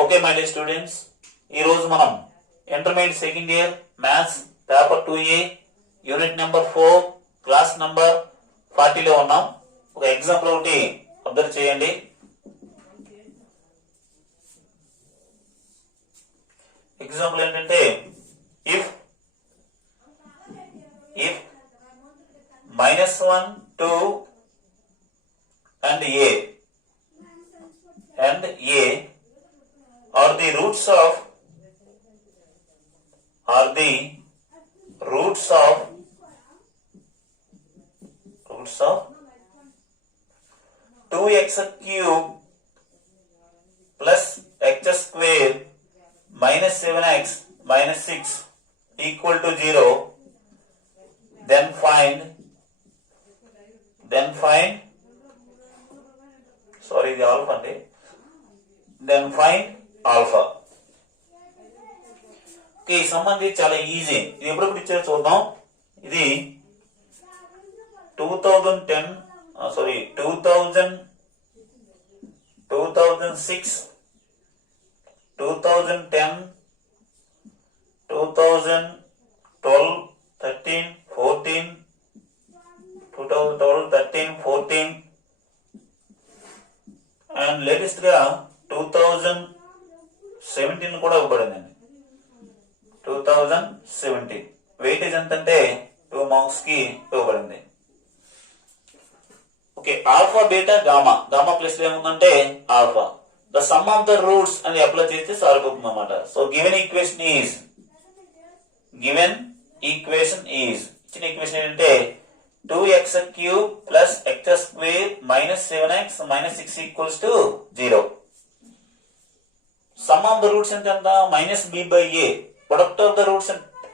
Okay my dear students, ఈ రోజు మనం intermediate second year maths paper 2A unit number 4 class number 40లో ఉన్నాం. ఒక ఎగ్జాంపుల్ ఒకటి అబ్జర్వ్ చేయండి. ఎగ్జాంపుల్ ఏంటంటే if -1, 2 and a are the roots of 2x cube plus x square minus 7x minus 6 equal to 0, then find alpha. ఈ సంబంధి చాలా easy. ఇది ఎప్పుడు ఇచ్చారో చూద్దాం. ఇది 2006, 2010, 2012, 13, 14, 2012, 13, 14 అండ్ లేటెస్ట్ గా 2017 కూడా ఇవ్వబడిందండి. 2017 వెయిటేజ్ ఎంతంటే 2 మార్క్స్ కి ఇవ్వబడింది. Okay, alpha beta gamma place లో ఏముందంటే alpha. The sum of the roots అని అప్లై చేస్తే సరిపోతుంది అన్నమాట. సో గివెన్ ఈక్వేషన్ ఈజ్ ఇచ్చిన ఈక్వేషన్ ఏంటంటే 2x cube plus x square minus 7x minus 6 equals to 0. Sum of the roots ఎంత minus b by a. Product of the roots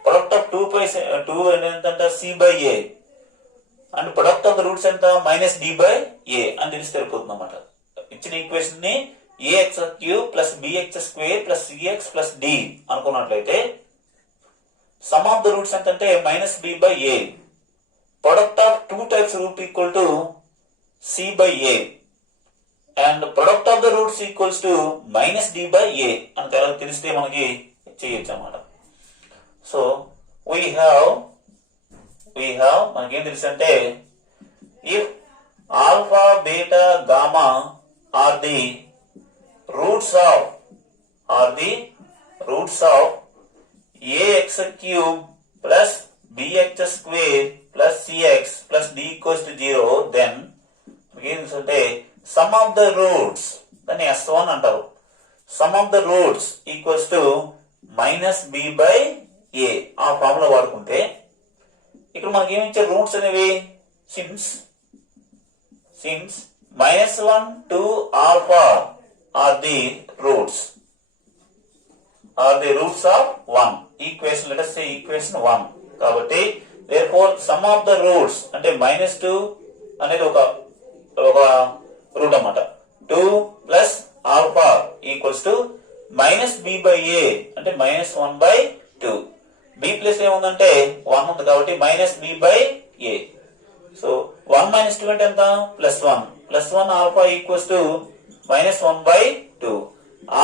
product of 2 ఎంత c by a and product of the roots ఎంత minus d by a అని తెలిసి సరిపోతుంది అన్నమాట. ఇచ్చిన equation ని ax cube plus bx square plus cx plus d అనుకున్నట్లయితే sum of the roots ఎంత minus b by a. Product of 2 types root equal to c by a and product of the roots equals to minus d by a అని తెలిస్తే మనకి చేయొచ్చు అన్నమాట. So we have మనకేం తెలుసు అంటే if alpha beta gamma are the roots of ax cube plus bx square plus cx plus d equals to 0, then అంటే sum of the roots దాన్ని S1 అంటారు. sum of the roots equals to minus b by a. ఆ formula వాడుకుంటే ఇక్కడ మనకి ఏమి ఇచ్చే roots అనేవి since -1 to alpha are the roots of 1 equation. Let us say equation 1. కాబట్టి therefore sum of the roots అంటే -2 అనేది ఒక రూట్ అన్నమాట. 2 plus alpha equals to minus b by a అంటే -1 by 2. b ప్లేస్ ఏముందంటే 1 ఉంది కాబట్టి minus b by a. So 1 minus 2 అంటే ఎంత +1. +1 alpha equals to -1 by 2.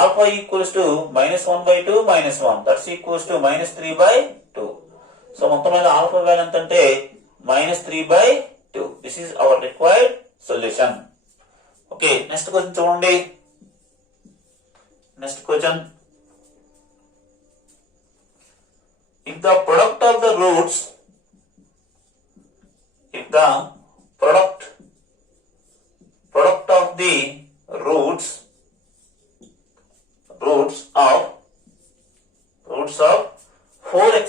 Alpha equals to -1 by 2 -1. That's equals to -3 by 2. So మొత్తం మీద alpha value ఎంత అంటే -3 by 2. This is our required solution. Okay, next question చూడండి. Next question, if the product of the roots of the roots of 4x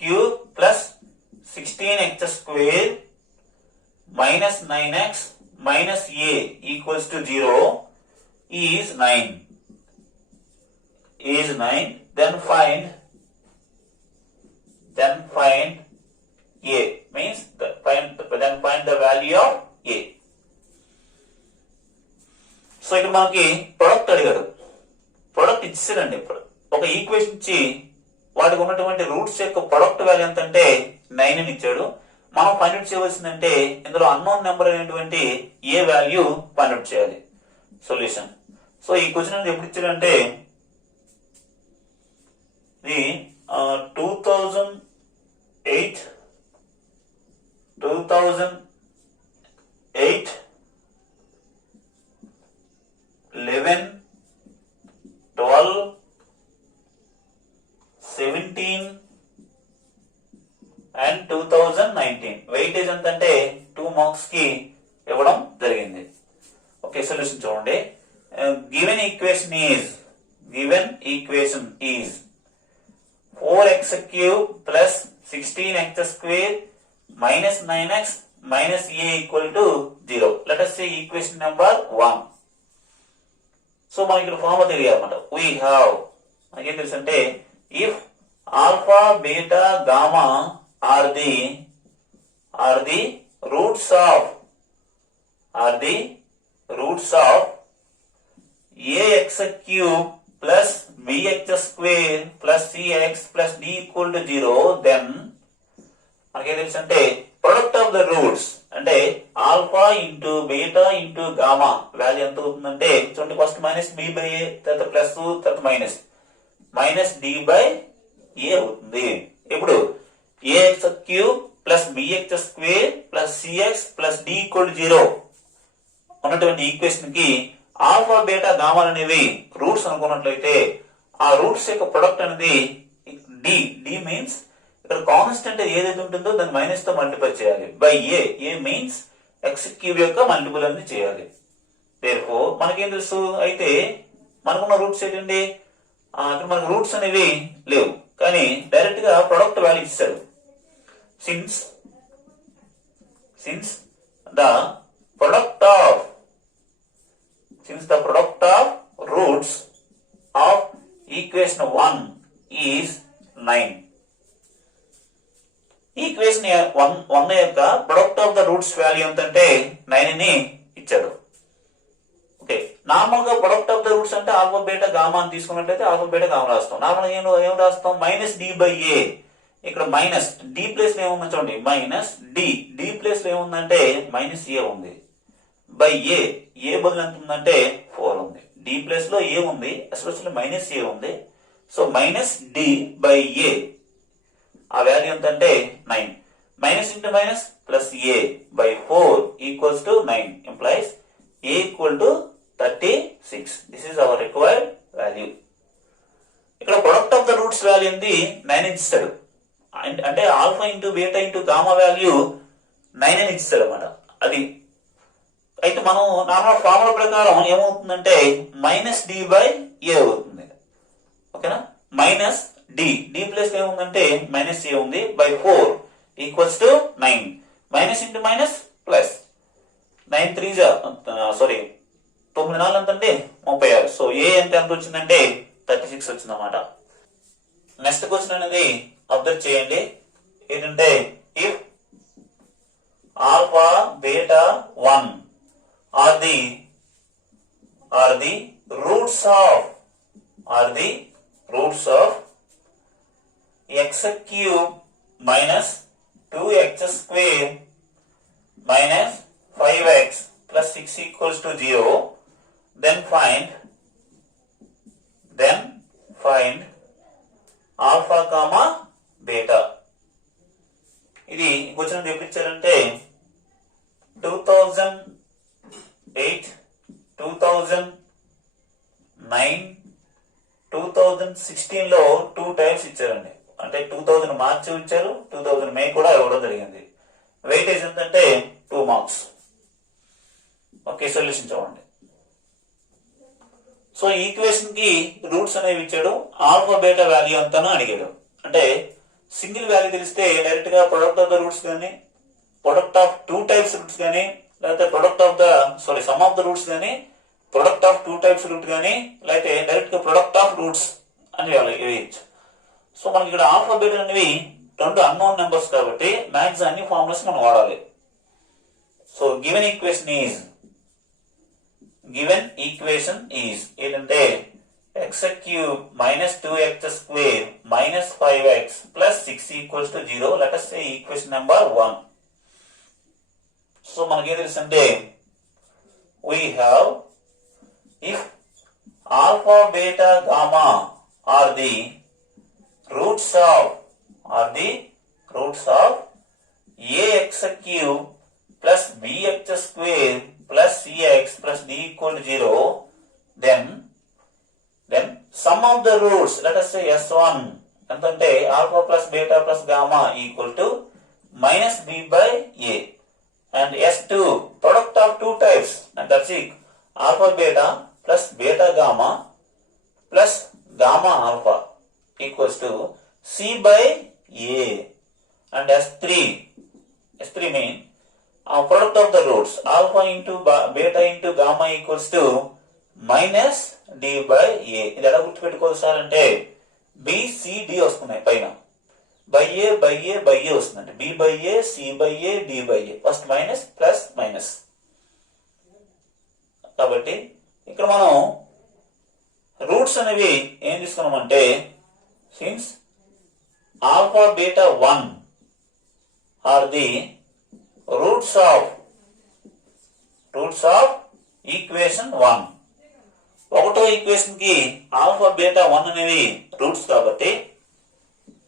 cube plus 16x square minus 9x minus a equals to 0 is 9. Then find a means find the value of a. So ఇక్కడ మనకి product అడిగాడు. Product ఇచ్చారండి. ఒక equation ఇచ్చి వాటికి ఉన్నటువంటి roots యొక్క product value ఎంత అంటే 9 అని ఇచ్చాడు. మనం ఫైండ్ అవుట్ చేయవలసిందంటే ఇందులో అన్నోన్ నెంబర్ అయినటువంటి ఏ వాల్యూ ఫైండ్ అవుట్ చేయాలి. సొల్యూషన్ సో ఈ క్వశ్చన్ అనేది ఎప్పుడు ఇచ్చాడంటే ఇది 2008 11 12 17 అండ్ 2019 వెయిటేజ్ ఎంత అంటే 2 మార్క్స్ కి ఇవ్వడం జరిగింది. ఓకే, సొల్యూషన్ చూడండి. Given equation is 4x cube plus 16x square minus 9x minus a equal to 0. Let us say equation number 1. So మనకి ఇక్కడ ఫార్ములా తెలియాలన్నమాట. We have మనకేం తెలుసు అంటే if alpha, beta, gamma are the roots of ax cube plus bx square plus cx plus d equal to 0, then మనకేం తెలుసు అంటే product of the roots అంటే alpha into beta into gamma value ఎంత అవుతుందంటే చూడండి, first minus B by a, తర్వాత plus, తర్వాత minus D by a అవుతుంది. ఇప్పుడు a x cube plus b x square plus c x plus d equal 0 ఉన్నటువంటి ఈక్వేషన్ కి ఆల్ఫా బీటా గామాలు అనేవి రూట్స్ అనుకున్నట్లయితే ఆ రూట్స్ యొక్క ప్రొడక్ట్ అనేది డి మీన్స్ ఇక్కడ కాన్స్టెంట్ ఏదైతే ఉంటుందో దాన్ని మైనస్ తో మల్టిప్లై చేయాలి by A means X cube యొక్క మల్టిపుల్ అనేది చేయాలి. దేర్ఫోర్ మనకేం తెలుసు అయితే మనకున్న రూట్స్ ఏంటండి, ఇక్కడ మనకు రూట్స్ అనేవి లేవు కానీ డైరెక్ట్ గా ప్రొడక్ట్ వాల్యూ ఇస్తాడు. Since the product of roots of equation 1 is 9. Equation 1 యొక్క product of the roots value ఎంతంటే 9 ని ఇచ్చాడు. ఓకే, నార్మల్ గా ప్రొడక్ట్ ఆఫ్ ద రూట్స్ అంటే ఆల్ఫా బీటా గామా అని తీసుకున్నట్లయితే ఆల్ఫా బీటా గామా రాస్తాం. నార్మల్ ఏం రాస్తాం, మైనస్ డి బై ఏ. ఇక్కడ మైనస్ డి ప్లేస్ లో ఏముంది చూడండి, మైనస్ డి ప్లేస్ లో ఏముందంటే మైనస్ ఏ ఉంది బై ఏ బదులు ఎంత ఉందంటే 4 ఉంది. డి ప్లేస్ లో ఏ ఉంది, ఎస్పెషల్లీ మైనస్ ఏ ఉంది. So minus D by A ఆ వాల్యూ ఎంత అంటే 9. Minus into minus plus A by 4 equals to 9 implies A equal to 36. This is our required value. ఇక్కడ product of the roots value ఉంది 9 ఇస్తాడు. అంటే alpha into beta into gamma value 9 అని ఇస్తాడు అనమాట. అది అయితే మనం నార్మల్ ఫార్ములా ప్రకారం ఏమవుతుందంటే మైనస్ డి బై ఏ అవుతుంది. ఓకేనా, మైనస్ డి ప్లేస్ ఏముందంటే మైనస్ ఏ ఉంది by 4 equals to 9. Minus into minus plus 9 3 9 4 ఎంతంటే 36. సో ఏ ఎంత వచ్చిందంటే 36 వచ్చిందన్నమాట. నెక్స్ట్ క్వశ్చన్ అనేది అబ్జర్వ్ చేయండి. ఏంటంటే if alpha beta 1 are the roots of x cube minus 2x square minus 5x plus 6 equals to 0, then find alpha comma beta. ఇది question ఎప్పుడు ఇచ్చారంటే 2008 2009 2016 లో 2 టైమ్స్ ఇచ్చారండి. అంటే 2000 మార్చి ఇచ్చారు, 2000 మే కూడా ఇవ్వడం జరిగింది. వెయిటేజ్ ఎంతంటే 2 మార్క్స్. ఓకే, సొల్యూషన్ చూడండి. సో ఈక్వేషన్ కి రూట్స్ అనేవి ఇచ్చాడు, ఆల్ఫా బీటా వాల్యూ అంతాను అడిగాడు. అంటే సింగిల్ వాల్యూ తెలిస్తే డైరెక్ట్ గా ప్రొడక్ట్ ఆఫ్ ద రూట్స్ కానీ, ప్రొడక్ట్ ఆఫ్ 2 టైప్స్ రూట్స్ కానీ, లేకపోతే product of the sum of the roots కానీ, ప్రొడక్ట్ ఆఫ్ 2 టైప్స్ రూట్ కానీ, లేకపోతే డైరెక్ట్ గా ప్రొడక్ట్ ఆఫ్ రూట్స్ అని వేయచ్చు. సో మనకి ఇక్కడ ఆల్ఫా బీటా అనేవి 2 అన్నోన్ నెంబర్స్ కాబట్టి మ్యాక్స్ అన్ని ఫార్ములాస్ మనం వాడాలి. సో గివెన్ ఈక్వేషన్ ఈజ్ ఏంటంటే x cube minus 2x square minus 5x plus 6 equals to 0. Let us say equation number 1. So మనకి ఏం తెలుసు అంటే we have if alpha, beta, gamma are the roots of ax cube plus bx square plus cx plus d equal to 0, then sum of the roots, let us say s1 entante alpha plus beta plus gamma equal to minus b by a, and s2 product of two types, and that's it, alpha beta plus beta gamma plus gamma alpha equals to c by a, and s3 mean product of the roots alpha into beta into gamma equals to minus d by a. ఇది ఎలా గుర్తుపెట్టుకోవాలి sir అంటే bcd వస్తున్నాయి పైన, by a వస్తుందండి, b by a, c by a, d by a, first minus plus minus. కాబట్టి ఇక్కడ మనం రూట్స్ అనేవి ఏం తీసుకున్నామంటే, since alpha beta 1 are the roots of equation 1. ఒకటో ఈక్వేషన్ కి ఆల్ఫా బీటా 1 అనేవి రూట్స్ కాబట్టి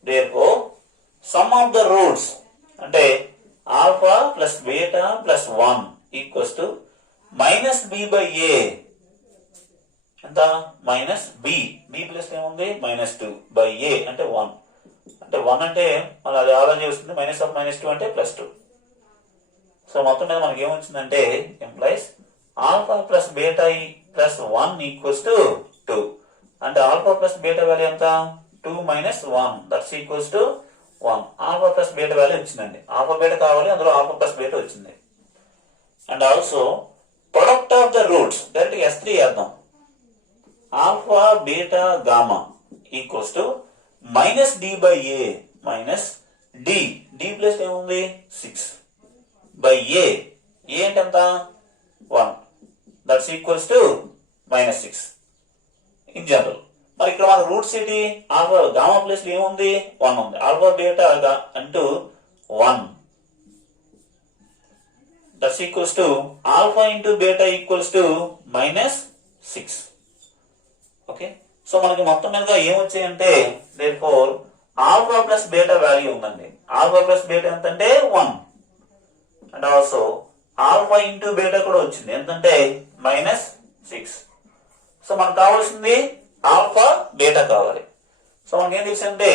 therefore sum of the roots అంటే alpha plus beta plus 1 equals to minus B by A, ఎంత మైనస్ బి ప్లస్ ఏముంది మైనస్ 2 బై ఏ అంటే 1, అంటే 1 అంటే మళ్ళీ అది ఆలోచన వస్తుంది, మైనస్ ఆఫ్ మైనస్ 2 అంటే ప్లస్ 2. సో మొత్తం మీద మనకి ఏమొచ్చిందంటే implies alpha plus beta plus 1 equals to 2, అంటే ఆల్ఫా ప్లస్ బీటా వాల్యూ ఎంత 2 minus 1 that's equals to 1. Alpha plus beta value వచ్చిందండి, ఆల్ఫా బీటా కావాలి, అందులో ఆల్ఫా ప్లస్ బీటా వచ్చింది. And also product of the roots direct s3 వేద్దాం, alpha beta gamma equals to minus D by A minus D plus ఏముంది 6 by ఏ అంటే ఎంత 1 that's equals to minus 6 in general. మరి ఇక్కడ మన రూట్స్ ఏంటి, alpha gamma place లో ఏముంది 1 ఉంది, alpha beta into 1 that's equals to alpha into beta equals to minus 6. Okay, so మనకి మొత్తం మీద ఏమొచ్చాయంటే therefore alpha plus beta value ఉందండి, ఆల్ఫా ప్లస్ బీటా ఎంతంటే 1, and also alpha into beta కూడా వచ్చింది ఎంతంటే మైనస్ 6. సో మనకు కావాల్సింది ఆల్ఫా బీటా కావాలి. సో మనకి ఏం తెలుసు అంటే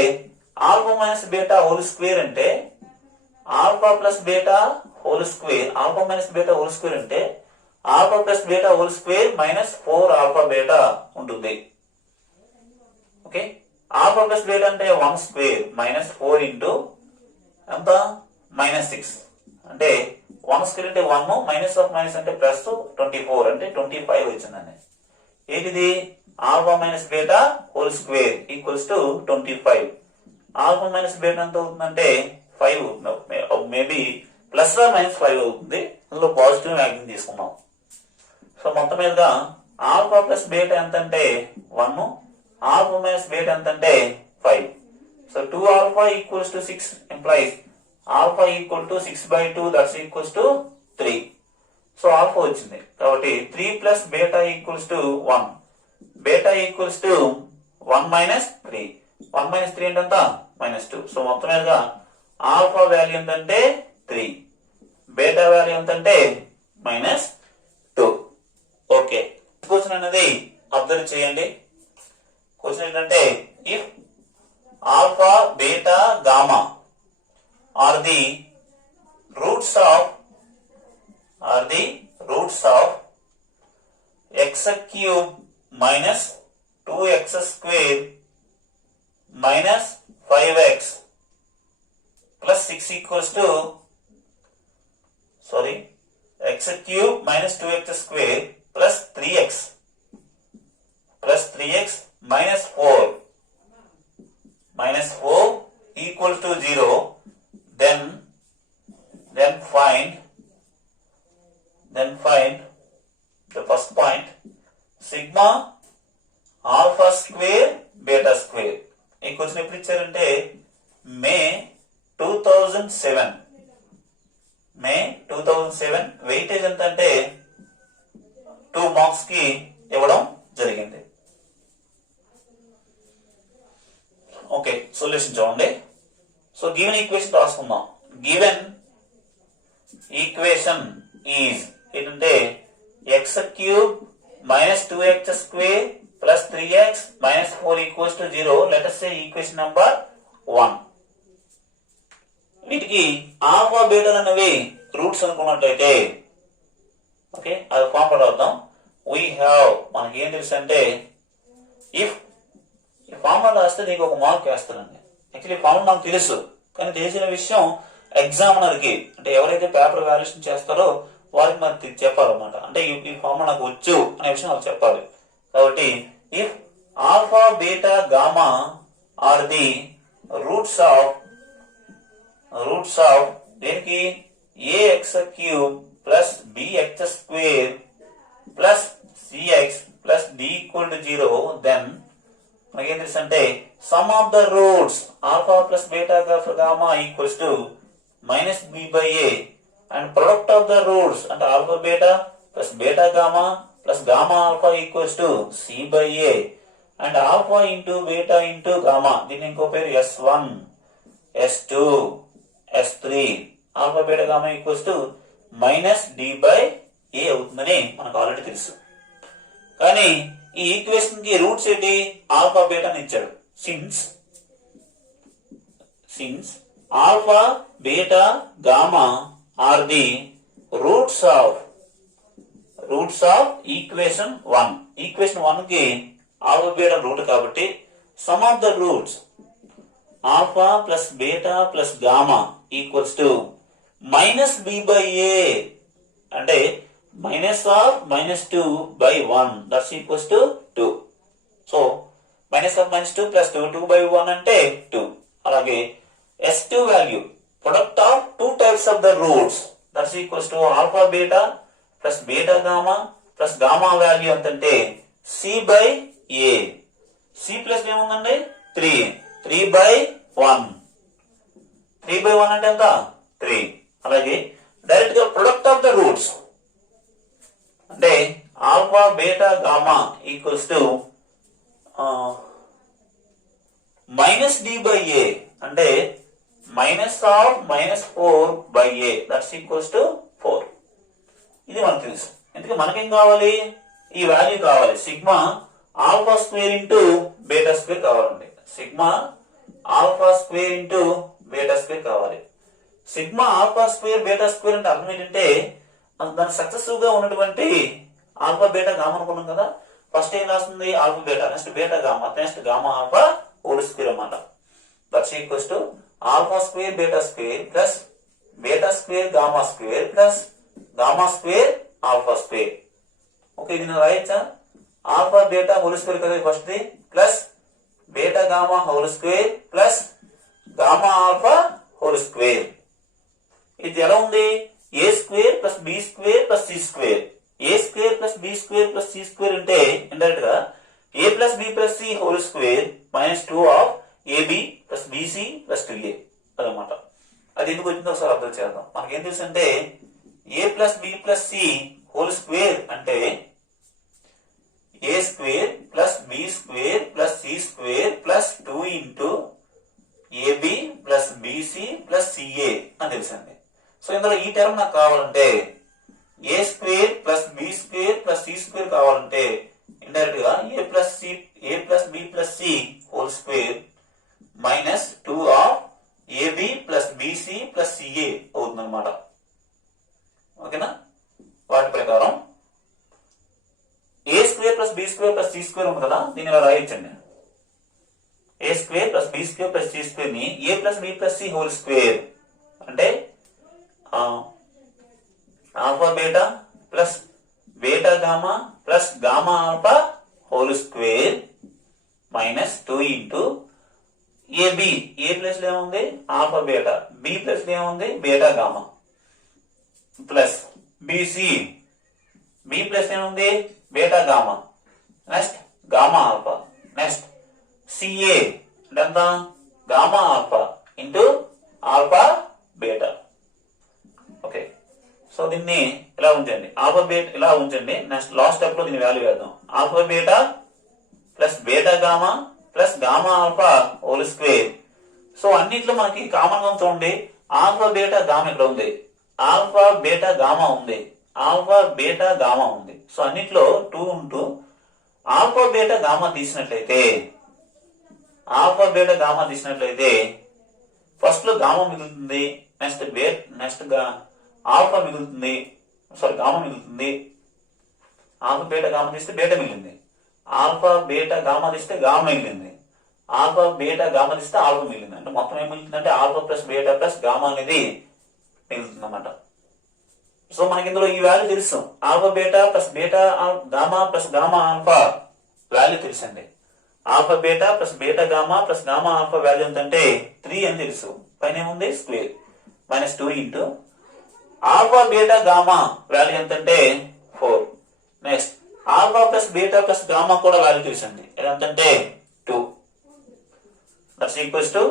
alpha minus beta whole square అంటే alpha plus beta whole square, alpha minus beta whole square అంటే alpha plus beta whole square minus 4 alpha beta ఉంటుంది. ఓకే, ఆల్ఫా ప్లస్ బీటా అంటే 1 స్క్వేర్ మైనస్ 4 ఇంటూ ఎంత minus 6, అంటే 1 square అంటే 1 minus of minus అంటే plus 24 అంటే 25 వచ్చిందండి. ఏంటిది alpha minus beta whole square equals to 25. Alpha minus beta ఎంత అవుతుందంటే 5 అవుతుంది, మేబీ ప్లస్ ఆర్ మైనస్ 5 అవుతుంది, అందులో పాజిటివ్ మ్యాగ్జిన్ తీసుకున్నాం. సో మొత్తం మీదుగా ఆల్ఫా ప్లస్ బీటా ఎంత అంటే 1, ఆల్ఫా మైనస్ బీటా ఎంత అంటే 5. So 2 alpha equals to 6 employees alpha equal to 6 by 2 that's equals to 3. So alpha వచ్చింది కాబట్టి 3 plus beta equals to 1, beta equals to 1 minus 3, 1 minus 3 అంటే ఎంత మైనస్ 2. సో మొత్తం మీదుగా ఆల్ఫా వాల్యూ ఎంతంటే 3, బీటా వాల్యూ ఎంతంటే మైనస్ 2. ఓకే, క్వశ్చన్ అనేది observe చేయండి. క్వశ్చన్ ఏంటంటే if alpha beta gamma are the roots of x cube minus 2x square minus 5x plus 6 equals to x cube minus 2x square plus 3x minus 4 equal to 0, then find the first point sigma alpha square beta square. ఈ question ఎప్పుడు ఇచ్చారంటే మే 2007 weightage ఎంత అంటే 2 marks కి ఇవ్వడం జరిగింది. Okay, solution చూడండి. So given equation రాసుకుందాం. గివెన్ ఈక్వేషన్ ఈజ్ ఏంటంటే x cube minus 2x square plus 3x minus 4 equals to 0. Let us say equation number 1. వీటికి ఆల్ఫా బీటా అనేవి రూట్స్ అనుకున్నట్లయితే ఓకే, అది ఫార్ములా రాద్దాం. వీ హ్యావ్, మనకి ఏం తెలుసు అంటే ఇఫ్ ఈ ఫార్ములా రాస్తే నీకు ఒక మార్క్ వేస్తానండి. యాక్చువల్లీ ఫార్ములా నాకు తెలుసు, కానీ తెలిసిన విషయం ఎగ్జామినర్కి అంటే ఎవరైతే పేపర్ వాల్యుయేషన్ చేస్తారో వారికి మనకి చెప్పాలన్నమాట. అంటే ఈ ఫార్ములా నాకు వచ్చు అనే విషయం నాకు చెప్పాలి. కాబట్టి if alpha beta gamma are the roots of దేనికి a x cube plus b x square plus c x plus d equal to 0, then మనకేం తెలుసు అంటే sum of the roots alpha plus beta gamma equals to minus B by a and product of the roots అంటే alpha beta plus beta gamma plus gamma alpha equals to c by a and alpha into beta into gamma, దీన్ని ఇంకో పేరు S1 S2 S3 alpha beta gamma equals to minus D by a అవుతుందని మనకు already తెలుసు. కానీ ఈ equation కి roots ఏంటి? ఆల్ఫా బీటా అని ఇచ్చాడు. Since alpha beta gamma are the roots of equation 1. Equation 1 కి ఆల్ఫా బీటా రూట్ కాబట్టి sum of the roots alpha plus beta plus gamma equals to minus B by ఏ అంటే minus of -2 by 1 that's equals to 2. So minus of -2 plus 2 by 1 అంటే 2. అలాగే S2 value product of 2 types of the roots that's equals to alpha beta plus beta gamma plus gamma value ఎంతంటే C by A. C plus ఏముందండి 3 by 1. 3 by 1 అంటే ఎంత 3. అలాగే direct గా product of the roots అంటే alpha beta gamma equals to minus D by ఏ అంటే minus of -4 by a that's equals to 4. ఇది మనకు తెలుసు. ఎందుకంటే మనకేం కావాలి? ఈ వాల్యూ కావాలి. Sigma alpha square into beta square కావాలండి. Sigma alpha square into beta square కావాలి. Sigma alpha square beta square అంటే అర్థం ఏంటంటే దాని సక్సెసివ్ గా ఉన్నటువంటి ఆల్ఫా బీటా గామా అనుకున్నాం కదా. ఫస్ట్ ఏం రాస్తుంది? Alpha beta, next beta gamma, next gamma alpha whole square అన్నమాట. That's equals to alpha square beta square plus beta square gamma square plus gamma square alpha square. Okay, దీన్ని రాయొచ్చా? Alpha beta whole square కదా first the plus beta gamma whole square plus gamma alpha whole square. ఇది ఎలా ఉంది? A square plus b square plus c square. A square plus b square plus c square అంటే indirect గా a plus b plus c whole square -2 of a b plus b c plus 2a అదనమాట. అది ఎందుకు వచ్చిందో ఒకసారి అర్థం చేద్దాం. మనకేం తెలుసు అంటే a plus b plus c whole square అంటే a square plus b square plus c square plus 2 into a b plus b c plus c a అని తెలుసండి. సో ఇందులో ఈ టర్మ్ నాకు కావాలంటే a square plus b square plus c square కావాలంటే indirect గా a plus b plus c whole square -2 of a b plus b c plus c a అవుతుంది అనమాట. ఓకేనా? వాటి ప్రకారం a square plus b square plus c square ఉంది కదా, దీన్ని ఇలా రాయించండి. A square plus b square plus c square ని a plus b plus c whole square అంటే alpha beta plus beta gamma plus gamma alpha whole square -2 into a b. A plus లో ఏముంది? Alpha beta. B plus లో ఏముంది? Beta gamma plus b c. B plus ఏముంది? Beta gamma, next gamma alpha, next c a అంటే ఎంత? Gamma alpha into alpha beta. Okay, so దీన్ని ఇలా ఉంచండి. ఆల్ఫా బీటా ఇలా ఉంచండి. నెక్స్ట్ లాస్ట్ స్టెప్ లో దీని వాల్యూ వేద్దాం. Alpha beta plus beta gamma plus gamma alpha whole square. So అన్నిట్లో మనకి కామన్ గా చూడండి, ఆల్ఫా బీటా గామా ఇక్కడ ఉంది, ఆల్ఫా బీటా గామా ఉంది, ఆల్ఫా బీటా గామా ఉంది. సో అన్నిట్లో 2 ఉంటూ ఆల్ఫా బీటా గామా తీసినట్లయితే ఫస్ట్ లో గామా మిగులుతుంది, నెక్స్ట్ ఆల్ఫా మిగులుతుంది, గామా మిగులుతుంది. ఆల్ఫా బీటా గామా తీస్తే బీటా మిగిలింది, ఆల్ఫా బీటా గామా తీస్తే గామా మిగిలింది, ఆల్ఫా బీటా గామా తీస్తే ఆల్ఫా మిగిలింది. అంటే మొత్తం ఏం మిగులుతుందంటే alpha plus beta plus gamma అనేది మిగులుతుంది అన్నమాట. సో మనకి ఇందులో ఈ వాల్యూ తెలుసు, alpha beta plus beta gamma plus gamma alpha value తెలుసండి. Alpha beta plus beta gamma plus gamma alpha value ఎంతంటే 3 అని తెలుసు. పైన ఏముంది square -2 into alpha beta gamma value ఎంతంటే 4. Next alpha plus beta plus gamma కూడా value తెలుసండి, ఎంతంటే 2. That's equals to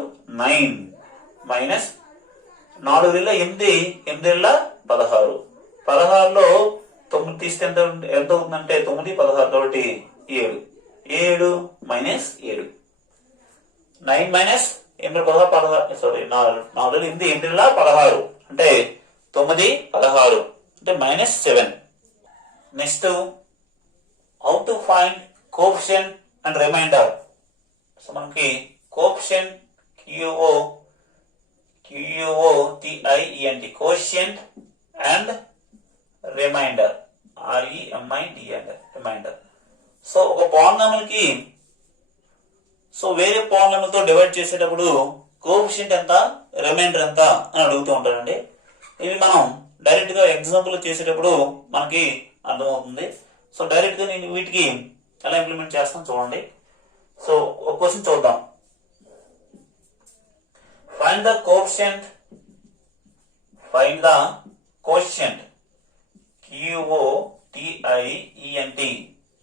9 minus 4 8 8 16. 16లో 9 తీస్తే ఎంత అవుతుందంటే 9 16 తోటి 7. 7 మైనస్ 7. 9 మైనస్ 8 16 సారీ 4 8 8 16 అంటే 9 16 అంటే -7. Next how to find coefficient and remainder. So మనకి coefficient QUOTIENT coefficient and remainder remainder. So ఒక పాలినామిల్ కి వేరే పాలినామిల్ తో డివైడ్ చేసేటప్పుడు కోఎఫిషియంట్ ఎంత రిమైండర్ ఎంత అని అడుగుతూ ఉంటారండి. ఇవి మనం డైరెక్ట్ గా ఎగ్జాంపుల్ చేసేటప్పుడు మనకి అర్థమవుతుంది. సో డైరెక్ట్ గా నేను వీటికి ఎలా ఇంప్లిమెంట్ చేస్తాను చూడండి. సో ఒక క్వశ్చన్ చూద్దాం. Find the coefficient QUOTIENT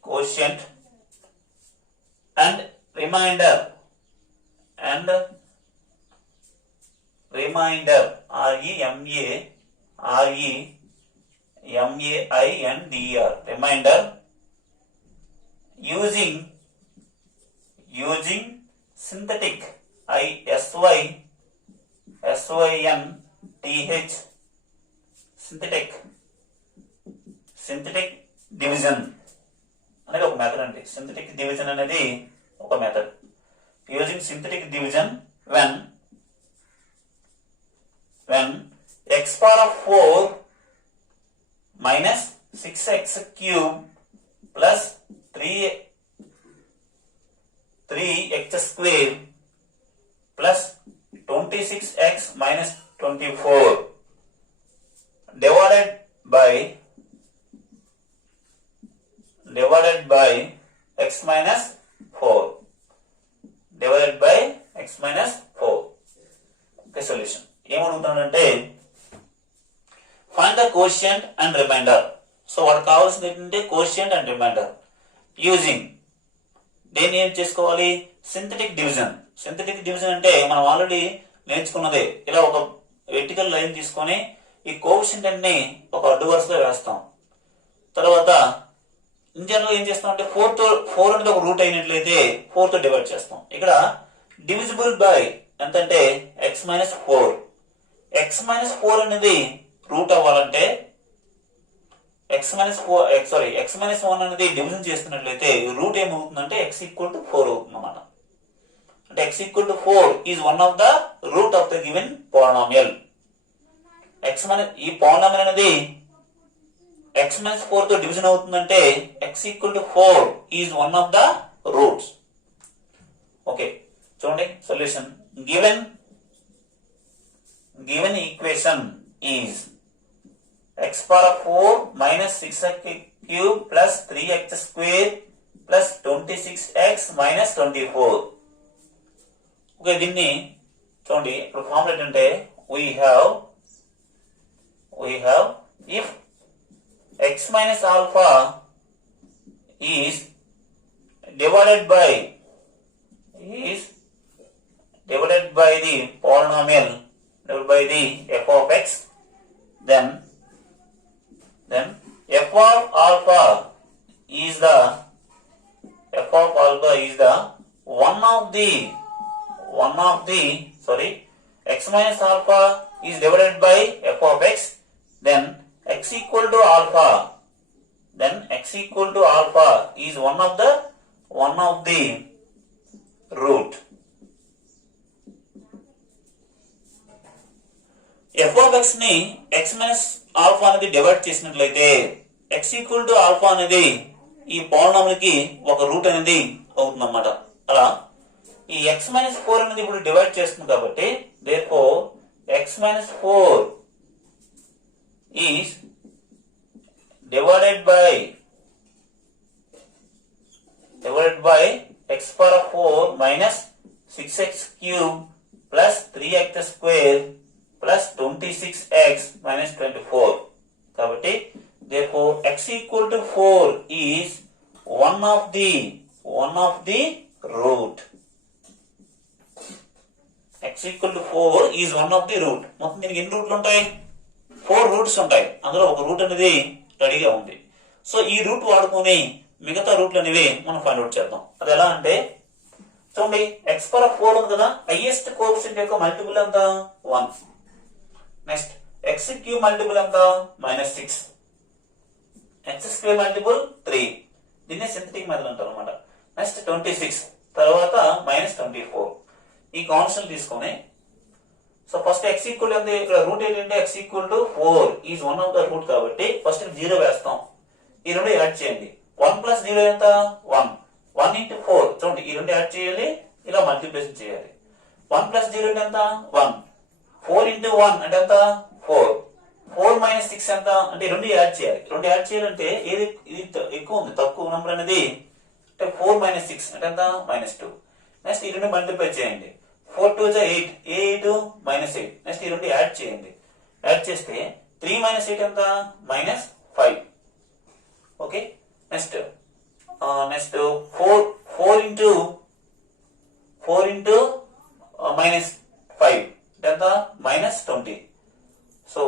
coefficient and remainder REMAINDER remainder using synthetic SYNTH synthetic division అనేది ఒక మెథడ్ అండి. సింథటిక్ డివిజన్ అనేది ఒక method. Using synthetic division when x power of 4 minus 6x cube plus 3x square plus 26x minus 24 divided by x minus 4 okay. Solution ఏమడుగుతానంటే find the quotient and remainder. So వాడు కావాల్సింది ఏంటంటే quotient and reminder using దేన్ని ఏం చేసుకోవాలి, synthetic division అంటే మనం already నేర్చుకున్నదే. ఇలా ఒక వెర్టికల్ లైన్ తీసుకొని ఈ కోషియంట్ అన్ని ఒక అడ్డు వరుసలో వేస్తాం. తర్వాత ఇంజనరల్ ఏం చేస్తాం అంటే 4 అనేది ఒక రూట్ అయినట్లయితే 4 తో డివైడ్ చేస్తాం. ఇక్కడ డివిజిబుల్ బై ఎంతంటే x minus 4. x minus 4 అనేది రూట్ అవ్వాలంటే x minus 1 అనేది డివిజన్ చేస్తున్నట్లయితే రూట్ ఏమవుతుందంటే x equal to 4 అవుతుంది అన్నమాట. అంటే x equal to 4 is one of the root of the given polynomial. ఈ పాలినామిల్ అనేది x minus 4 తో డివిజన్ అవుతుందంటే x equal to 4 is one of the roots. Okay చూడండి solution. given equation is x power 4 minus 6x cube plus 3x square plus 26x minus 24. Okay దీన్ని చూడండి ఇప్పుడు formula ఏంటంటే we have if x minus alpha is divided by the polynomial by the f of x, then f of alpha is the one of the x minus alpha is divided by f of x, then x equal to alpha is one of the root. f of x ని x minus alpha అనేది divide చేసినట్లయితే x equal to alpha అనేది ఈ polynomial కి ఒక route అనేది అవుతుంది అన్నమాట. అలా ఈ x minus 4 అనేది ఇప్పుడు డివైడ్ చేస్తుంది కాబట్టి therefore x minus 4 is divided by x power 4 minus 6x cube plus 3x square plus 26x minus 24. కాబట్టి therefore x equal to 4 is one of the root. x equal to 4 is one of the root. మొత్తం దీనికి ఎన్ని రూట్లు ఉంటాయి? 4 roots ఉంటాయి. అందులో ఒక route అనేది రెడీగా ఉంది. సో ఈ రూట్ వాడుకొని మిగతా రూట్లు అనేవి మనం ఫైండ్ అవుట్ చేద్దాం. అది ఎలా అంటే చూడండి, x పవర్ 4 ఉంది కదా, హైయెస్ట్ కోఎఫిషియంట్ యొక్క మల్టిపుల్ ఎంత? 1. నెక్స్ట్ x క్యూబ్ మల్టిపుల్ ఎంత? -6. x square multiple 3. దీన్నే సింథటిక్ మెథడ్ అంటారు అన్నమాట. నెక్స్ట్ 26 తర్వాత -24. ఈ కాన్స్టెంట్ తీసుకొని సో ఫస్ట్ x ఈక్వల్ ఎంత? ఇక్కడ రూట్ ఏంటంటే x equal to 4 is one of the route కాబట్టి ఫస్ట్ 0 వేస్తాం. ఈ రెండు యాడ్ చేయండి. 1 ప్లస్ 0 ఎంత? 1. 1 ఇంటూ 4 చూడండి, ఈ రెండు యాడ్ చేయాలి, ఇలా మల్టిప్లికేషన్ చేయాలి. 1 ప్లస్ 0 ఎంత? 1. 4 ఇంటూ 1 అంటే ఎంత? 4. 4 మైనస్ 6 ఎంత? అంటే రెండు యాడ్ చేయాలి. రెండు యాడ్ చేయాలంటే ఏది ఇది ఎక్కువ ఉంది, తక్కువ నెంబర్ అనేది అంటే 4 మైనస్ 6 అంటే ఎంత? -2. నెక్స్ట్ ఈ రెండు మల్టిప్లై చేయండి. 4 2 8, 8 -8. నెక్స్ట్ ఈ రెండు యాడ్ చేయండి. యాడ్ చేస్తే 3 మైనస్ 8 ఎంత? -5. ఓకే. నెక్స్ట్ 4 ఇంటూ -5 ఎంత? -20. సో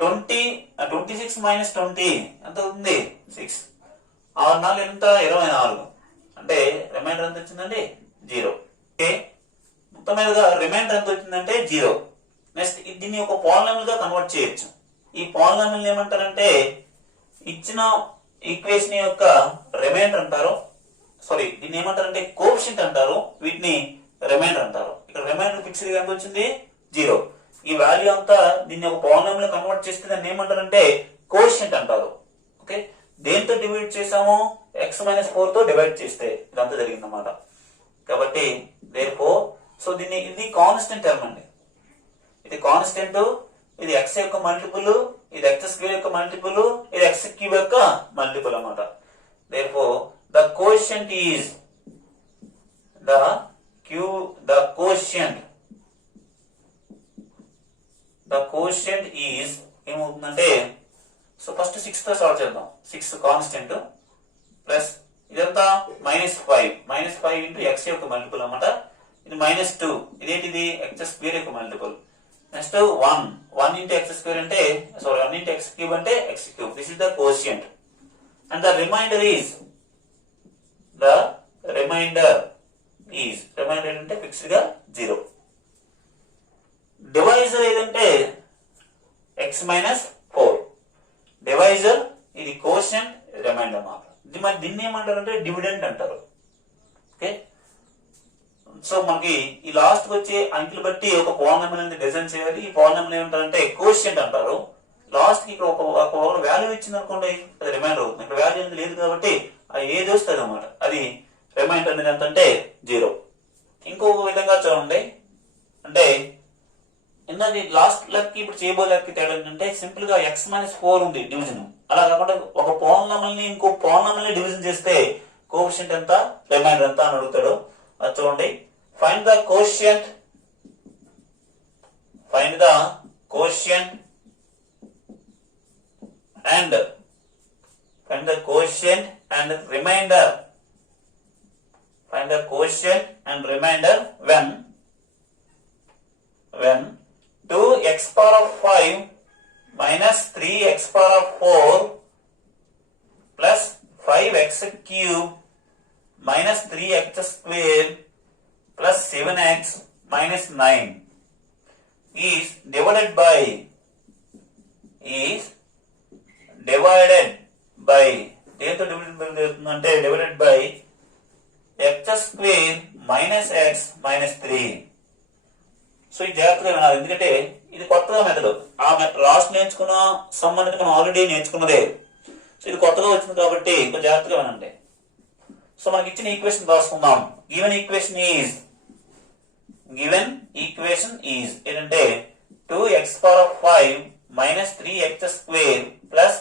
26 మైనస్ 20 ఎంత అవుతుంది? 6. 6 4 ఎంత? 24. అంటే రిమైండర్ ఎంత వచ్చిందండి? 0. ఓకే, మొత్తం మీదుగా రిమైండర్ ఎంత వచ్చిందంటే 0. నెక్స్ట్ దీన్ని ఒక పాలినామిల్ గా కన్వర్ట్ చేయొచ్చు. ఈ పాలినామిల్ ఏమంటారంటే ఇచ్చిన ఈక్వేషన్ యొక్క రిమైండర్ అంటారు. సారీ, దీన్ని ఏమంటారంటే కోఎఫిషియంట్ అంటారు, వీటిని రిమైండర్ అంటారు. ఇక్కడ రిమైండర్ ఫిక్స్డ్ గా ఎంత వచ్చింది? 0. ఈ వాల్యూ అంతా దీన్ని ఒక పాలినామిల్ గా కన్వర్ట్ చేస్తే దాన్ని ఏమంటారంటే కోఎఫిషియంట్ అంటారు. ఓకే, దేంతో డివైడ్ చేసాము? x - 4 తో డివైడ్ చేస్తే ఇదంతా జరిగింది అన్నమాట. కాబట్టి therefore సో దీన్ని ఇది కాన్స్టెంట్ టర్మ్ అండి. ఇది కాన్స్టెంట్, ఇది x యొక్క మల్టిపుల్, ఇది x స్క్వేర్ యొక్క మల్టిపుల్, ఇది x క్యూబ్ యొక్క మల్టిపుల్ అన్నమాట. therefore the quotient is ఏమవుతుందంటే సో ఫస్ట్ 6 తో సాల్వ్ చేద్దాం. 6 కాన్స్టెంట్ ప్లస్ ఇదంతా -5 ఇంటూ x యొక్క మల్టిపుల్ అన్నమాట. ఇది -2, ఇదేంటిది? x స్క్వేర్ యొక్క multiple. Next 1 into x square అంటే 1 ఇంటూ x క్యూబ్ అంటే x cube. This is the quotient and the remainder అంటే ఫిక్స్డ్ గా 0. డివైజర్ ఏదంటే x - 4. డివైజర్ ఇది కోషియంట్, రిమైండర్ మాట. మరి దీన్ని ఏమంటారంటే డివిడెండ్ అంటారు. ఓకే, సో మనకి ఈ లాస్ట్ వచ్చే అంకెలు బట్టి ఒక పాలినామిల్ అనేది డిజైన్ చేయాలి. ఈ పాలినామిల్ ఏమంటారంటే కోషియంట్ అంటారు. లాస్ట్ కి ఇక్కడ ఒక వాల్యూ ఇచ్చింది అనుకోండి, అది రిమైండర్ అవుతుంది. ఇక్కడ వాల్యూ అనేది లేదు కాబట్టి అది ఏది వస్తుంది అనమాట, అది రిమైండర్ అనేది ఎంత అంటే 0. ఇంకొక విధంగా చూడండి, అంటే ఇందాక లాస్ట్ లెక్క ఇప్పుడు చేయబోయే లెక్క తేడా ఏంటంటే సింపుల్ గా x - 4 ఉంది డివిజన్. అలా కాకుండా ఒక పాలినామిల్ ని ఇంకో పాలినామిల్ ని డివిజన్ చేస్తే కోఎఫిషియంట్ ఎంత, రిమైండర్ ఎంత అని అడుగుతాడు. అది చూడండి. Find the quotient and remainder. Find the quotient and remainder when 2x power of 5 minus 3x power of 4 plus 5x cube minus 3x square plus 7x minus 9 is divided by దేంతో division అవుతుందంటే divided by X square minus X minus 3. So ఇది జాగ్రత్తగా వినాలి, ఎందుకంటే ఇది కొత్తగా method. ఆ method last నేర్చుకున్న సమ్ అనేది మనం ఆల్రెడీ నేర్చుకున్నదే. సో ఇది కొత్తగా వచ్చింది కాబట్టి కొంచెం జాగ్రత్తగా వినండి. సో మనకి ఇచ్చిన ఈక్వేషన్ రాసుకుందాం. గివెన్ ఈక్వేషన్ ఈజ్ ఏంటంటే 2x power 5 minus 3x square plus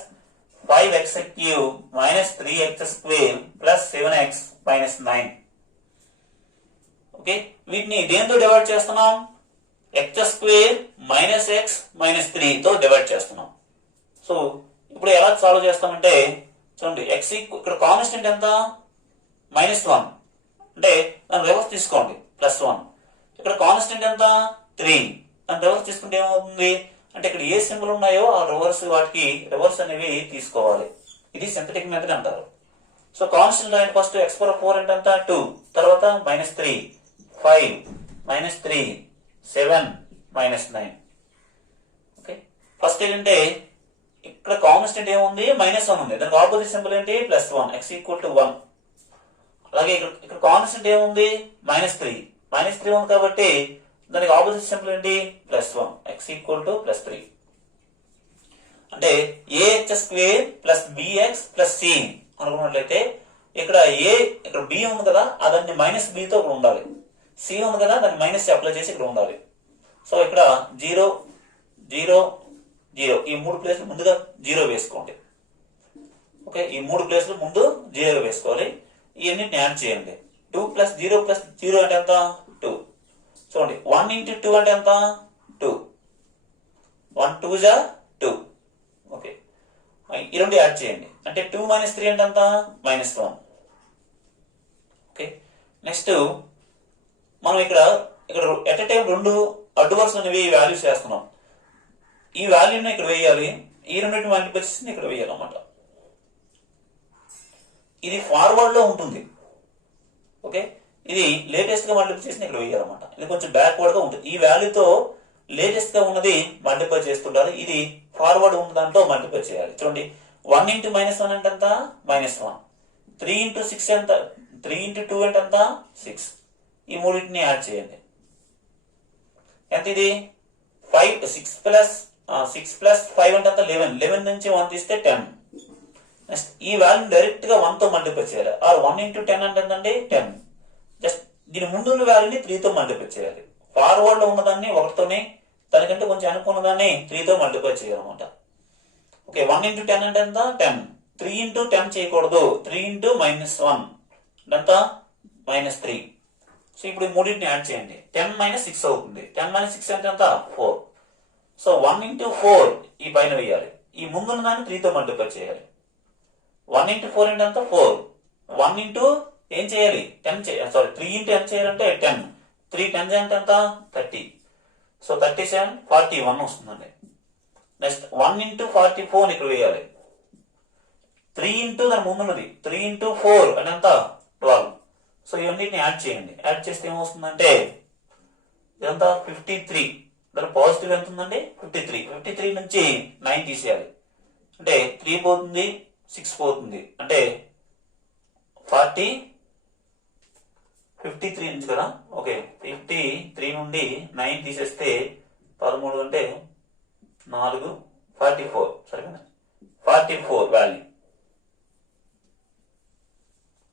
5x cube minus 3x square plus 7x minus 9. Okay, వీటిని దేంతో డివైడ్ చేస్తున్నాం? X square minus X minus 3 తో డివైడ్ చేస్తున్నాం. సో ఇప్పుడు ఎలా సాల్వ్ చేస్తామంటే చూడండి, ఎక్స్ ఇక్కడ కాన్స్టెంట్ ఎంత? -1 అంటే దాని రివర్స్ తీసుకోండి, +1. ఇక్కడ కాన్స్టెంట్ ఎంత? 3. దాని రివర్స్ తీసుకుంటే ఏమవుతుంది అంటే ఇక్కడ ఏ సింబల్ ఉన్నాయో ఆ రివర్స్ వాటికి రివర్స్ అనేవి తీసుకోవాలి. ఇది సింథటిక్ మెథడ్ అంటారు. సో కాన్స్టెంట్ రాయండి ఫస్ట్. x పవర్ 4 అంటే ఎంత? 2. తర్వాత -3, 5, -3, 7, -9. ఓకే, ఫస్ట్ ఏంటంటే ఇక్కడ కాన్స్టెంట్ ఏముంది? -1 ఉంది. దానికి ఆపోజిట్ సింబల్ ఏంటి? +1. x = 1. అలాగే ఇక్కడ కాన్స్టెంట్ ఏముంది? -3 ఉంది కాబట్టి దానికి ఆపోజిట్ సింబల్ ఏంటి? +1. x = +3. అంటే ax square plus bx plus c అనుకున్నట్లయితే ఇక్కడ ఇక్కడ b ఉంది కదా, దాన్ని -b తో ఇక్కడ ఉండాలి. c ఉంది కదా, దాన్ని మైనస్ అప్లై చేసి ఇక్కడ ఉండాలి. సో ఇక్కడ 0, 0, 0 ఈ 3 ప్లేస్లు ముందుగా 0 వేసుకోండి. ఓకే, ఈ 3 ప్లేస్లు ముందు 0 వేసుకోవాలి. ఇవన్నిటిని యాడ్ చేయండి. 2 + 0 + 0 అంటే ఎంత? 2. చూడండి, 1 × 2 అంటే ఎంత? 2. 1 2 జా 2. ఓకే, ఈ రెండు యాడ్ చేయండి. అంటే 2 - 3 అంటే ఎంత? -1. ఓకే, నెక్స్ట్ మనం ఇక్కడ ఎట్ ఎ టైం 2 అడ్డు వరుసలు అనేవి వాల్యూస్ చేస్తున్నాం. ఈ వాల్యూని ఇక్కడ వేయాలి, ఈ రెండింటి మల్టిప్లై చేసి ఇక్కడ వేయాలన్నమాట. ఇది ఫార్వర్డ్ లో ఉంటుంది. ఓకే, ఇది లేటెస్ట్ గా మల్టిప్లై చేసి ఇక్కడ వేయాలన్నమాట. ఇది కొంచెం బ్యాక్వర్డ్ గా ఉంటుంది. ఈ వాల్యూతో లేటెస్ట్ గా ఉన్నది మల్టిప్లై చేస్తుండాలి, ఇది ఫార్వర్డ్ ఉన్న దాంట్లో మల్టిప్లై చేయాలి. చూడండి, 1 × -1 అంటే ఎంత? -1. 3 × 6 ఎంత? 3 × 2 అంటే ఎంత? 6. ఈ మూడింటిని యాడ్ చేయండి. ఎంత ఇది? 6 + 5 అంటే ఎంత? 11. 11 నుంచి 1 తీస్తే 10. నెక్స్ట్ ఈ వాల్యూ డైరెక్ట్ గా 1 తో మల్టిప్లై చేయాలి. 1 × 10 అంటే ఎంతండి? 10. జస్ట్ దీని ముందు ఉన్న వాల్యూని 3 తో మల్టిప్లై చేయాలి. ఫార్వర్డ్ లో ఉన్నదాన్ని 1 తోనే, దానికంటే కొంచెం అనుకున్న దాన్ని 3 తో మల్టిప్లై చేయాలన్నమాట. ఓకే, 1 × 10 అంటే ఎంత? 10. 3 × 10 చేయకూడదు. 3 × -1 ఎంత? -3. సో ఇప్పుడు ఈ మూడింటిని యాడ్ చేయండి. 10 - 6 అవుతుంది. 10 - 6 అంటే ఎంత? 4. సో 1 × 4 ఈ పైన వేయాలి. ఈ ముందున్న దాన్ని 3 తో మల్టిప్లై చేయాలి. 1 × 4 అంటే ఎంత? 4. 1 × ఏం చేయాలి? 3 × n చేయాలంటే 10. 3 10 అంటే ఎంత? 30. సో 37, 41 వస్తుందండి. నెక్స్ట్ 1 × 44 ఇక్కడ వేయాలి. 3 × దాని ముందున్నది 3 × 4 అంటే ఎంత? 12. సో ఇవన్నిటిని యాడ్ చేయండి. యాడ్ చేస్తే ఏమొస్తుందంటే ఇదంతా 53. దాని పాజిటివ్ ఎంత ఉందండి? 53. 53 నుంచి 9 తీసేయాలి. అంటే 3 పోతుంది, 6 పోతుంది. అంటే 53 నుంచి కదా. ఓకే, 53 నుండి 9 తీసేస్తే 13 అంటే 4, 44. సరేనా? 44 వాల్యూ.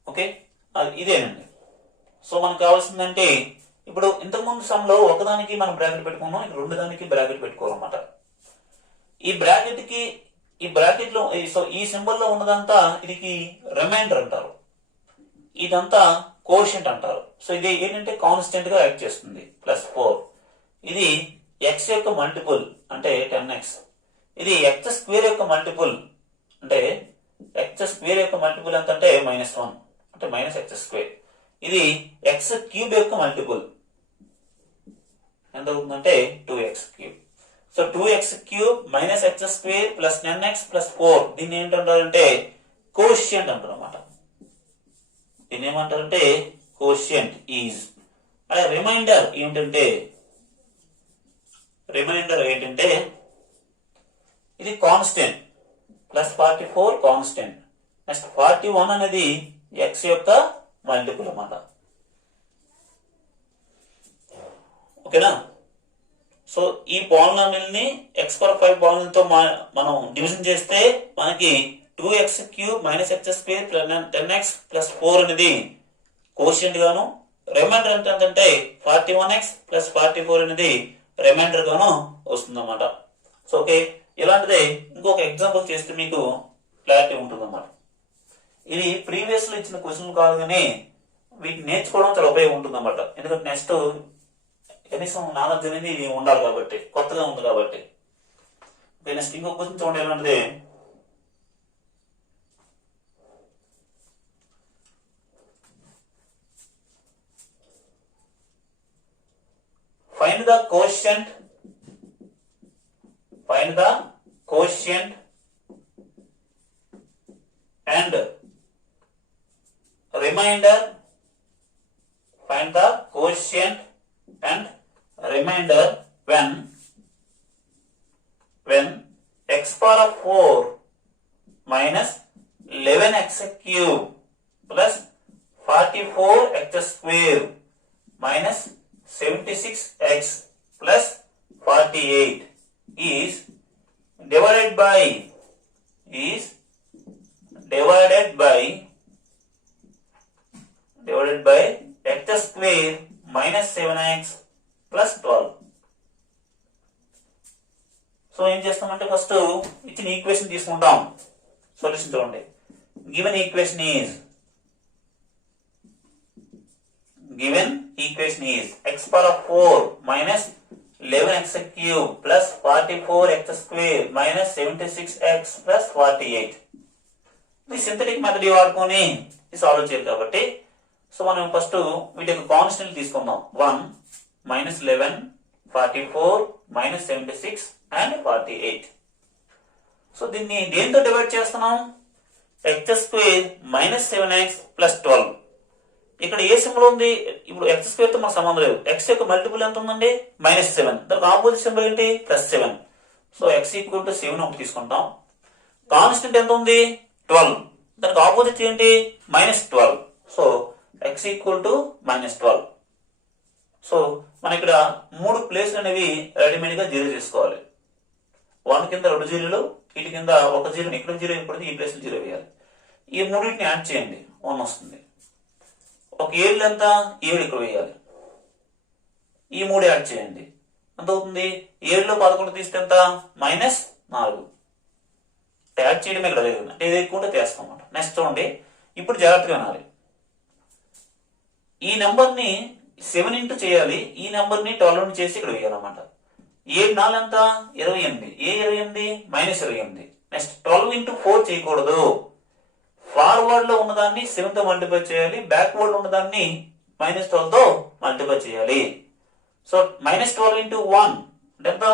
ఓకే, అది ఇదేనండి. సో మనకు కావాల్సిందంటే ఇప్పుడు ఇంతకుముందు సమ్ లో ఒకదానికి మనం బ్రాకెట్ పెట్టుకున్నాం, ఇక్కడ 2 దానికి బ్రాకెట్ పెట్టుకోవాలన్నమాట. ఈ బ్రాకెట్ లో ఈ సింబల్ లో ఉన్నదంతా ఇది రిమైండర్ అంటారు, ఇదంతా కోషెంట్ అంటారు. సో ఇది ఏంటంటే కాన్స్టెంట్ గా యాక్ట్ చేస్తుంది. +4 ఇది x యొక్క మల్టిపుల్ అంటే 10x. ఇది x స్క్వేర్ యొక్క మల్టిపుల్ అంటే x స్క్వేర్ యొక్క మల్టిపుల్ ఎంత అంటే -1 అంటే -x². ఇది x క్యూబ్ యొక్క మల్టిపుల్ ఎంత అవుతుందంటే 2x³. So 2x³ -x² + 10x + 4 దీన్ని ఏంటంటారంటే కోషియంట్ అంటారు అన్నమాట. దీన్ని ఏమంటారంటే కోషియంట్ ఈజ్. అదే రిమైండర్ ఏంటంటే ఇది కాన్స్టెంట్. +44 కాన్స్టెంట్. నెక్స్ట్ 41 అనేది x యొక్క మల్టిపుల్ అన్నమాట. ఓకేనా? సో ఈ పాలినామియల్ ని x⁵ పాలినామియల్ తో మనం డివిజన్ చేస్తే మనకి 2x³ - x² + 10x + 4 అనేది కోషియంట్ గాను, రిమైండర్ అంటే 41x + 44 అనేది రిమైండర్ గాను వస్తుంది అన్నమాట. సో ఓకే, ఇలాంటిదే ఇంకొక ఎగ్జాంపుల్ చేస్తే మీకు క్లారిటీ ఉంటుంది అన్నమాట. ఇది ప్రీవియస్ లో ఇచ్చిన క్వశ్చన్ కాదు, కానీ వీటిని నేర్చుకోవడం చాలా ఉపయోగం ఉంటుంది అన్నమాట. ఎందుకంటే నెక్స్ట్ కనీసం నాలెడ్జ్ అనేది ఉండాలి కాబట్టి, కొత్తగా ఉంది కాబట్టి. నెక్స్ట్ ఇంకొక క్వశ్చన్ చూడండి, ఎలాంటిది find the quotient and remainder. Find the quotient and remainder when x⁴ minus 11x³ plus 44x² minus 76x plus 48 is divided by x² minus 7x plus 12. So ఏం చేస్తామంటే ఫస్ట్ ఇచ్చిన ఈక్వేషన్ తీసుకుంటాం. Solution చూడండి. Given equation is x⁴ minus 11x³ plus 44x² minus 76x plus 48. ఇది synthetic method వాడుకొని solve చేయాలి కాబట్టి, so మనం ఫస్ట్ వీటి యొక్క కాన్స్టెంట్ తీసుకుందాం. 1 - 11 44 - 76 and 48. సో దీన్ని దేంతో డివైడ్ చేస్తున్నాం? x² minus 7x plus 12. ఇక్కడ ఏ సింబల్ ఉంది? ఇప్పుడు x² తో మనకు సంబంధం లేదు. x యొక్క మల్టిపుల్ ఎంత ఉందండి? -7. దానికి ఆపోజిట్ సింబల్ ఏంటి? +7. సో x = 7 ఒకటి తీసుకుంటాం. కాన్స్టెంట్ ఎంత ఉంది? 12. దానికి ఆపోజిట్ ఏంటి? -12. So x = -12. సో మన ఇక్కడ 3 ప్లేస్లు అనేవి రెడీమేడ్ గా 0 చేసుకోవాలి. 1 కింద 2 జీరోలు, వీటి కింద 1 జీరో, ఇక్కడ 0 ఇప్పుడు ఈ ప్లేస్ 0 వేయాలి. ఈ మూడింటిని యాడ్ చేయండి, 1 వస్తుంది. ఒక 7 ఎంత? 7 ఇక్కడ వేయాలి. ఈ 3 యాడ్ చేయండి, ఎంత అవుతుంది? 7లో 11 తీస్తే ఎంత? -4. యాడ్ చేయడం ఇక్కడ లేదు, అంటే ఇది ఎక్కువ ఉంటే తీస్తామన్నమాట. నెక్స్ట్ చూడండి, ఇప్పుడు జాగ్రత్తగా వినాలి. ఈ నెంబర్ ని 7 ఇంటూ చేయాలి, ఈ నెంబర్ ని 12 చేసి ఇక్కడ వేయాలన్నమాట. 7 4 ఎంత? 28. ఏ 28? -28. నెక్స్ట్ 12 ఇంటూ 4 చేయకూడదు. ఫార్వర్డ్ లో ఉన్నదాన్ని 7 తో మల్టిప్లై చేయాలి, బ్యాక్వర్డ్ లో ఉన్నదాన్ని -12 తో మల్టిప్లై చేయాలి. సో -12 ఇంటూ 1 అంటే ఎంత?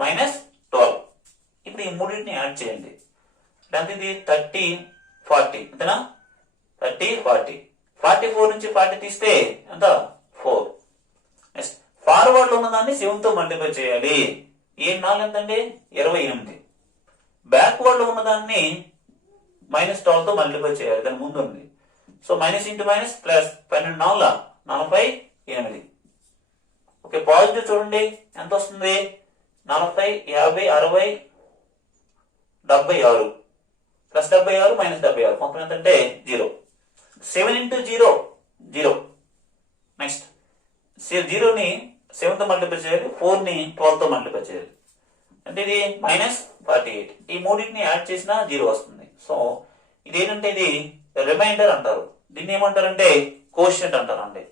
-12. ఇప్పుడు ఈ మూడింటిని యాడ్ చేయండి. అంటే ఇది 30 40 అంతేనా? 30 40. 44 నుంచి 40 తీస్తే ఎంత? 4. నెక్స్ట్ ఫార్వర్డ్ లో ఉన్నదాన్ని 7 తో మల్టిప్లై చేయాలి. 7 4 ఎంతండి? 28. బ్యాక్వర్డ్ లో ఉన్నదాన్ని -12 తో మల్టిప్లై చేయాలి, దాని ముందు ఉంది. So minus into minus plus, 12 4 48. Okay, positive చూడండి ఎంత వస్తుంది? 40 50 60 76 ప్లస్ 76 మైనస్ 76 మొత్తం ఎంతంటే 0. 7 ఇంటూ 0 0. నెక్స్ట్ 0ని 7 తో మల్టిప్లై చేయాలి, 4ని 12 తో మల్టిప్లై చేయాలి, అంటే ఇది -48. ఈ మూడింటిని యాడ్ చేసినా 0 వస్తుంది. సో ఇదేంటంటే ఇది రిమైండర్ అంటారు. దీన్ని ఏమంటారంటే కోషియంట్ అంటారండి.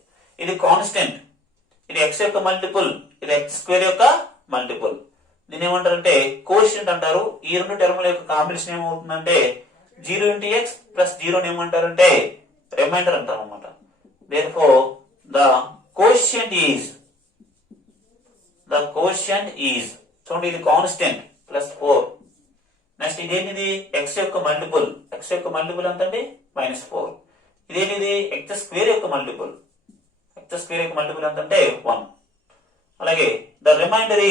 ఇది కాన్స్టెంట్, ఇది x యొక్క మల్టిపుల్, ఇది x² యొక్క మల్టిపుల్. దీన్ని ఏమంటారంటే కోషియంట్ అంటారు. ఈ రెండు టర్ముల యొక్క కాంబినేషన్ ఏమవుతుందంటే 0 × x ప్లస్ 0 ఏమంటారంటే రిమైండర్ అంటారు అనమాట. దేర్ఫోర్ ద కోషియంట్ ఈజ్ చూడండి, ఇది కాన్స్టెంట్ +4. నెక్స్ట్ ఇదేంటిది? x యొక్క మల్టిపుల్. x యొక్క మల్టిపుల్ ఎంతండి? -4. ఇదేంటిది ఎక్స్ స్క్వేర్ యొక్క మల్టిపుల్. ఎక్స్ స్క్వేర్ యొక్క మల్టిపుల్ ఎంత అంటే 1. అలాగే the remainder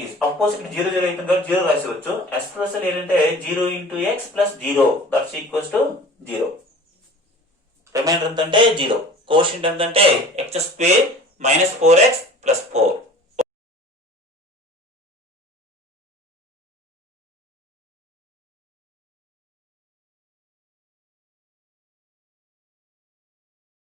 is of course ఇక్కడ 0 0 అవుతుంది కాబట్టి 0 రాసేవచ్చు. ఎక్స్ప్రెషన్ ఏంటంటే 0 into x plus 0 that's equals to 0. Remainder ఎంత అంటే 0. కోషంట్ ఎంత అంటే X square minus 4x plus 4.